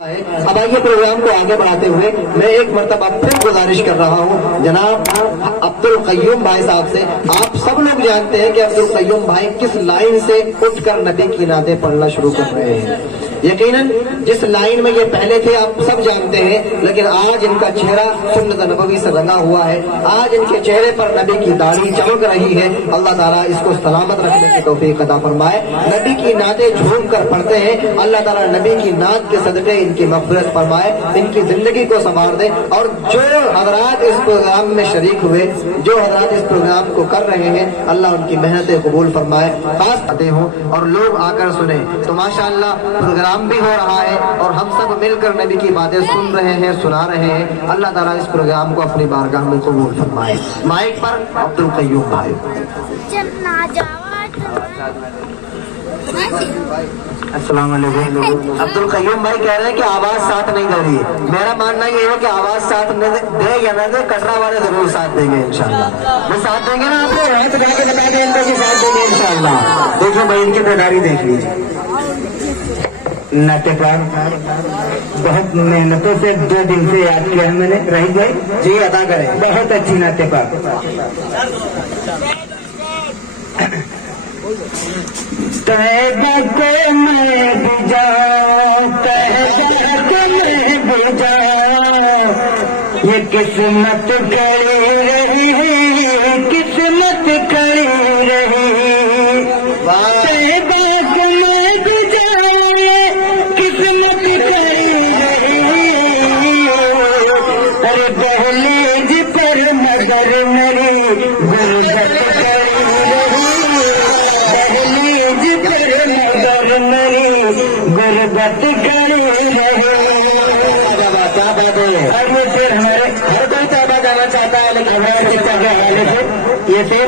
अब आइए प्रोग्राम को आगे बढ़ाते हुए मैं एक मरतबा फिर गुजारिश कर रहा हूँ जनाब अब्दुल कय्यूम भाई साहब से। आप सब लोग जानते हैं कि अब्दुल कय्यूम भाई किस लाइन से उठकर नबी की नाते पढ़ना शुरू कर रहे हैं। यकीनन जिस लाइन में ये पहले थे आप सब जानते हैं, लेकिन आज इनका चेहरा सुन्नत नबवी से रंगा हुआ है। आज इनके चेहरे पर नबी की दाढ़ी चमक रही है। अल्लाह ताला इसको सलामत रखने की तौफीक अता फरमाए। नबी की नाते झूम कर पढ़ते हैं। अल्लाह ताला नबी की नात के सदक़े इनकी मग़फ़िरत फरमाए, इनकी जिंदगी को संवार दे। और जो हज़रात इस प्रोग्राम में शरीक हुए, जो हज़रात इस प्रोग्राम को कर रहे हैं, अल्लाह उनकी मेहनतें कबूल फरमाए। खास आते हों और लोग आकर सुने तो माशाअल्लाह प्रोग्राम भी हो रहा है और हम सब मिलकर नबी की बातें सुन रहे हैं, सुना रहे हैं। अल्लाह ताला इस प्रोग्राम को अपनी बारगाह में कबूल फरमाए। माइक पर अब्दुल कय्यूम भाई। अस्सलाम वालेकुम। अब्दुल कय्यूम भाई कह रहे हैं कि आवाज साथ नहीं दे रही है। मेरा मानना ये है कि आवाज साथ दे या न दे, कटरा वाले जरूर साथ देंगे इंशाल्लाह। वो साथ देंगे ना, आपको हाथ उठा के बता दें इनको कि साथ देंगे इंशाल्लाह। देखो भाई इनकी तैयारी देख लीजिए। नाट्यकार बहुत मेहनतों से 2 दिन से याद किया है मैंने। रही भाई जी अदा करें। बहुत अच्छी नाट्यकार। तैबा को मैं भी जाऊं, तैबा को मैं भी जाऊं, ये किस्मत कड़ी रही है, किस्मत कड़ी रही। तैबा को मैं भी जाऊं, किस्मत कड़ी रही। अरे दहलीज पर मगर मेरी गुर्बत कड़ी रही, दहलीज पर मगर मेरी गुर्बत कड़ी रही। क्या बात है। और ये फिर हमारे हर कोई तौबा करना चाहता है, लेकिन हमारे शिक्षा के हवाले से ये फिर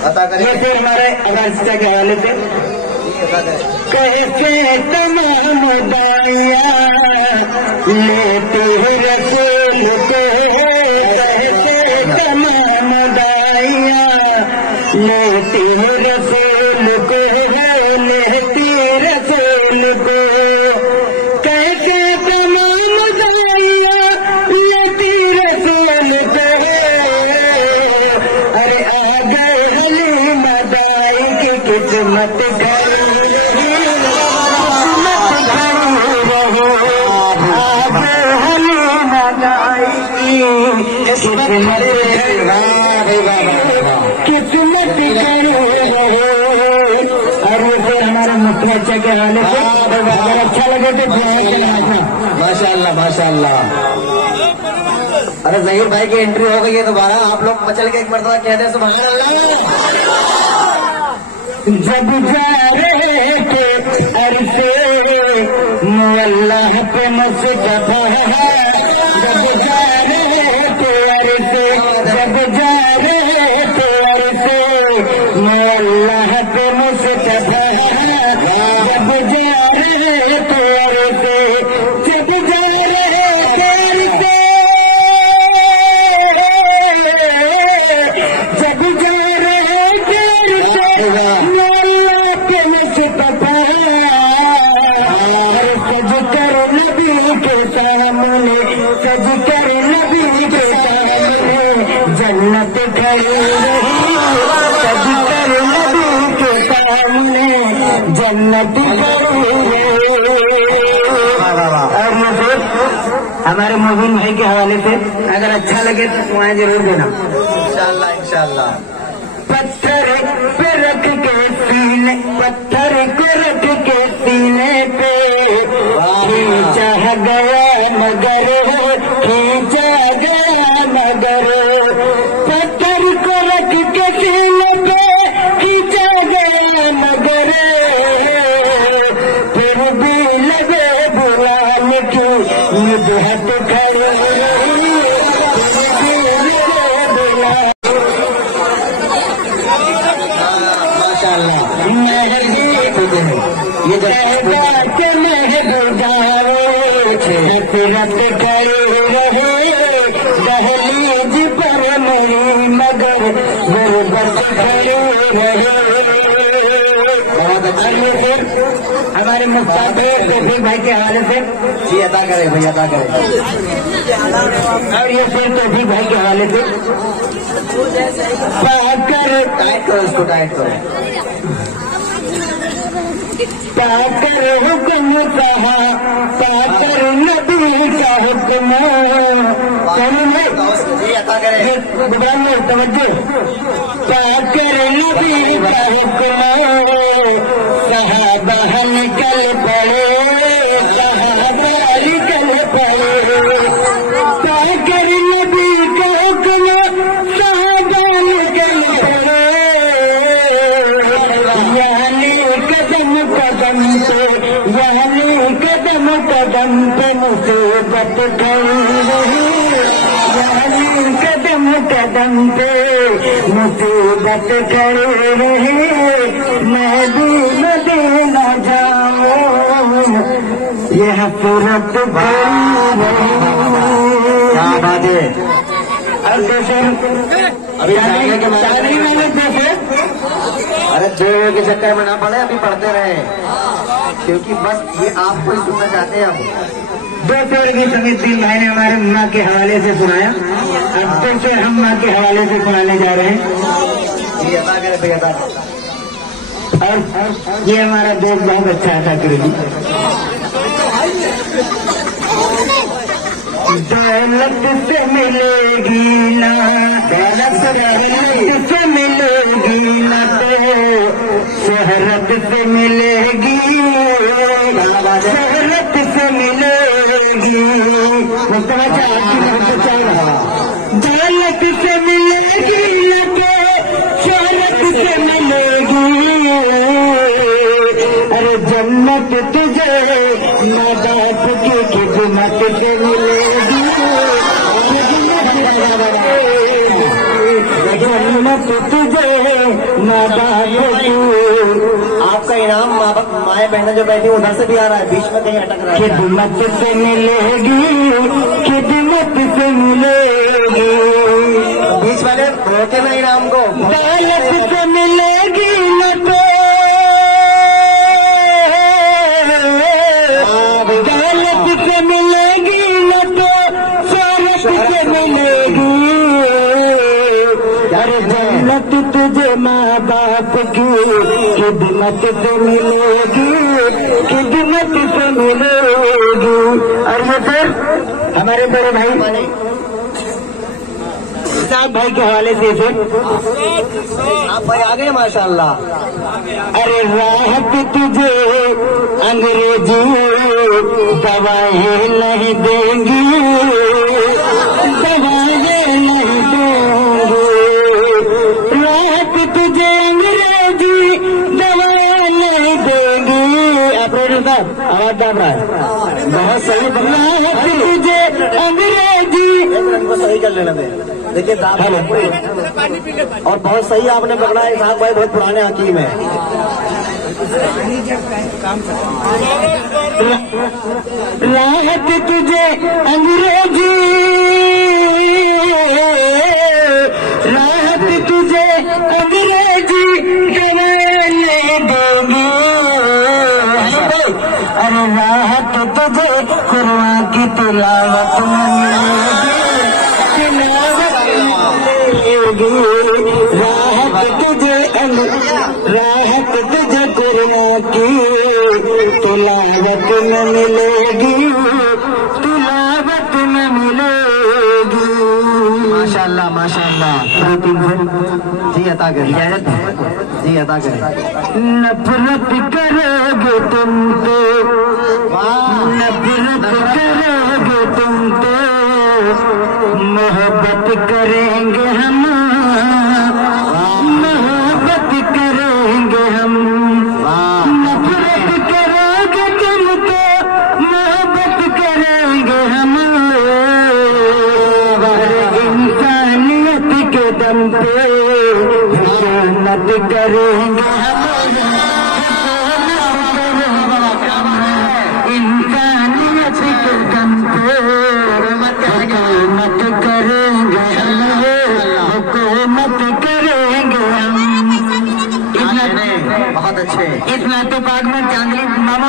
अता करें। ये फिर हमारे हमारे शिक्षा के हवाले से कैसे तमाम दाइया लेते हैं रसूल को, कैसे तमाम दाइया लेते हैं रसूल को, लेती रसूल को। कैसे तमाम दाइया लेती रसूल को। अरे आ गए हलीमा दाई की किस्मत घड़ी रही, किस्मत घड़ी रही। आ गए हलीमा दाई की किस्मत घड़ी रही, किस्मत घड़ी रही। और ये फिर हमारे मुख्य अच्छा के हाल से अगर अच्छा लगे तो माशाअल्लाह माशाअल्लाह। अरे जहीर भाई की एंट्री हो गई है दोबारा। आप लोग मचल के एक मरतबा कहते हैं सुभान अल्लाह। जब जा रहे थे अरसे मुअल्लाह पे मुस्तफा, जब जा रहे थे अरसे, जब जा रहे थे अरसे मुअल्लाह पे मुस्तफा, जब जा रहे थे अरसे, जब जा रहे थे अरसे, जब जा रहे थे अरसे मुअल्लाह पे मुस्तफा। सज कर नबी के सामने, सज कर नबी के सामने जन्नत खड़ी रही, सज कर नबी के सामने जन्नत खड़ी रही। और मुझे हमारे मोहन भाई के हवाले से अगर अच्छा लगे तो दुआएं जरूर देना इंशाअल्लाह इंशाअल्लाह। पत्थर पे रख के सीने, पत्थर को रख के सीने पे खींचा गया मगर, खींचा गया मगर। पत्थर को रख के सीने पे खींचा गया मगर, फिर भी लगे बुलाने की निबहत खड़ी रही, फिर भी लगे बुलाने। ये के महबूबाओ हसरत खड़ी रहे, दहलीज पर मेरी मगर गुर्बत खड़ी रहे। शेर हमारे मुफ्तार तौफीक भाई के हवाले से। जी अदा करें भैया, अदा करें। और ये शेर तौफीक भाई के हवाले से। पाकर टाइट करो इसको, टाइट करो। पाकर हुक्म कहा, पाकर नबी का हुक्म। जी अदा करें। तवज्जो। पाकर नबी का हुक्म, सहाबा निकल पड़े, सहाबा निकल पड़े। पाकर नबी का हुक्म, सहाबा निकल पड़े। यानी कदम कदम पे, यानी कदम कदम पे मुसीबत खड़ी रही, यानी कदम कदम पे मुसीबत खड़ी रही। मैं भी मदीना जाऊं, ये हसरत खड़ी रही। क्या बात है। अब जैसे अभी जाने के बाद मैंने जैसे अरे दो के चक्कर में ना पड़े, अभी पढ़ते रहे, क्योंकि बस ये आपको ही सुनना चाहते हैं हम। दो शेर की समीत दिन भाई ने हमारे माँ के हवाले से सुनाया। अब दो शेर हम माँ के हवाले से सुनाने जा रहे हैं। ये अदा करें भैया, अदा करें। और ये हमारा दोस्त बहुत अच्छा अदा करेगी। दौलत से मिलेगी ना, दौलत से मिलेगी ना, तो शहरत से मिलेगी, शहरत से मिलेगी। दौलत से मिलेगी ना, तो शहरत से मिलेगी। अरे जन्नत तुझे माँ बाप की खिदमत से मिलेगी, जन्नत तुझे माँ बाप की। आपका इनाम माए बहने जो बैठी उधर से भी आ रहा है, बीच में कहीं अटक रहा है। खिदमत से मिलेगी, खिदमत से मिलेगी। बीच वाले रोके ना इनाम को। दौलत से मिलेगी न, तो दौलत से मिलेगी न, तो शोहरत से मिलेगी। अरे जन्नत तुझे माँ बाप की खिदमत से मिलेगी, खिदमत से मिलेगी। और ये फिर हमारे बड़े भाई साहब भाई के हवाले से फिर आप भाई आ गए माशाल्लाह। अरे राहत तुझे अंग्रेजी दवाएं नहीं देंगी, दवाएं नहीं देंगी। राहत तुझे अंग्रेजी दवाएं नहीं देंगी। ऑपरेटर साहब आवाज दाब रहा है, बहुत सही। राहत तुझे अंग्रेजी, इनको सही कर लेना दे। देखिए दाब और बहुत सही आपने पकड़ा है साहब भाई, बहुत पुराने हकीम है। राहत तुझे अंग्रेजी, राहत तुझे अंग्रेजी दवाएं नहीं देगी। अरे राहत तुझे कुरान की तिलावत में मिलेगी, तिलावत मिलेगी। राहत तुझे राहत तुझे कुरान की तिलावत में मिलेगी, तिलावत में मिलेगी। माशाल्लाह माशाल्लाह। जी अता करें, इजाजत जी अता करें। नफरत करोगे तुम तो, नफरत करोगे तुम तो, मोहब्बत करेंगे हम, मोहब्बत करेंगे हम। नफरत करोगे तुम तो, मोहब्बत करेंगे हम। इंसानियत के दम पे हुकूमत करेंगे हम, इंसानियत के दम पे हुकूमत करेंगे हम, हुकूमत करेंगे हम। बहुत अच्छे। इस नाते पाक में चांदनी मामो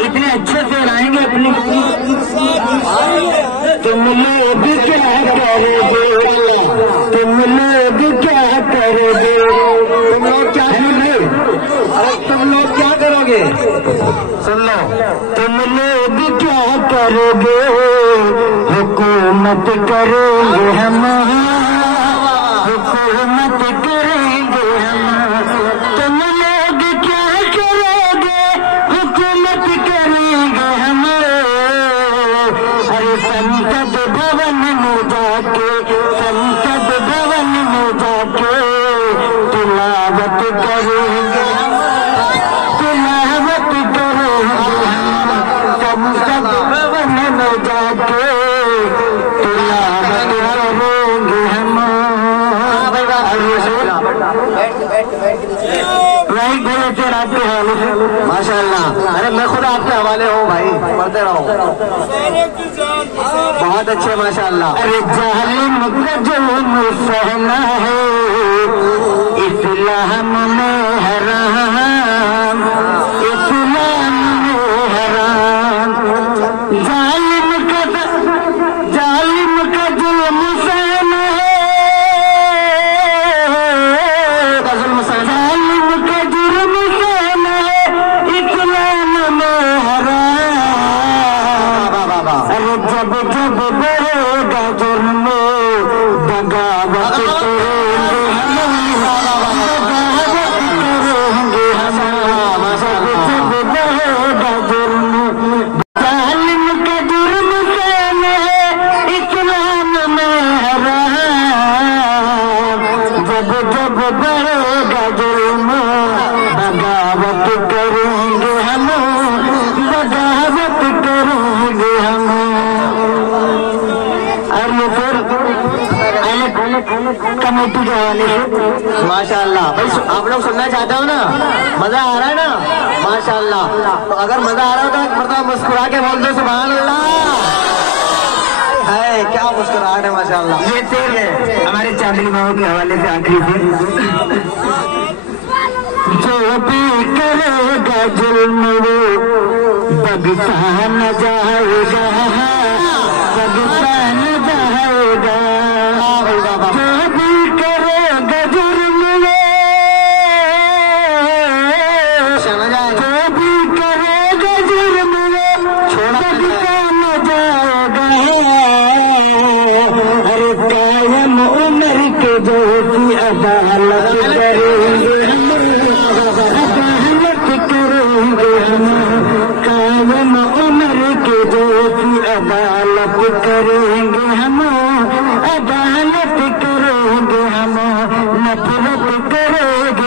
इतने अच्छे से लाएंगे अपनी। तुम लोग क्या करोगे, तुम लोग क्या करोगे, तुम लोग क्या करोगे, अरे तुम लोग क्या करोगे, सुन लो, तुम लोग क्या करोगे, हुकूमत करेंगे हम, हुकूमत करेंगे हम। तुम लोग क्या करोगे, हुकूमत करेंगे हम। अरे संसद भवन में जाके, संसद भवन में जाके तिलावत करेंगे, तिलावत करेंगे हम। संसद भवन में जाके तिलावत करेंगे हम। वही बोले फिर आपके हवाले से। माशाअल्लाह। अरे मैं खुद आपके हवाले हूँ भाई, पढ़ते रहो, बहुत अच्छे माशाअल्लाह। अरे जालिम का जुल्म सहना है इस्लाम में हराम, इस्लाम में हराम। जालिम का जुल्म सहना है, जालिम का जुल्म सहना है इस्लाम में हराम। अरे जब जब बढ़ेगा जुर्म बगावत करेंगे हम, बगावत करेंगे हम। जब जब बढ़ेगा जुर्म, जालिम का जुर्म सहना है इस्लाम में हराम। जब जब बढ़ेगा जुर्म बगावत करेंगे हम, बगावत करेंगे हम। और ये फिर कमेटी के हवाले से। माशाअल्लाह भाई, आप लोग सुनना चाहते हो ना, मजा आ रहा है ना, माशाअल्लाह। तो अगर मजा आ रहा हो तो एक मरतबा मुस्कुरा के बोल दो सुभान अल्लाह। है क्या मुस्कुराहट है माशाअल्लाह। ये फिर हमारे चांदनी बाबू के हवाले से आखिरी फिर। जो भी करेगा जुल्म वो बगता न जाएगा, बगता न जाएगा। जो भी करेगा जुल्म वो, जो भी करेगा जुल्म वो बगता न जाएगा। अरे कायम उम्र के जो की अदालत करेंगे हम, अदालत करेंगे हम। कायम उम्र के जो की अदालत करेंगे हम, अदालत करेंगे हम। नफरत करेंगे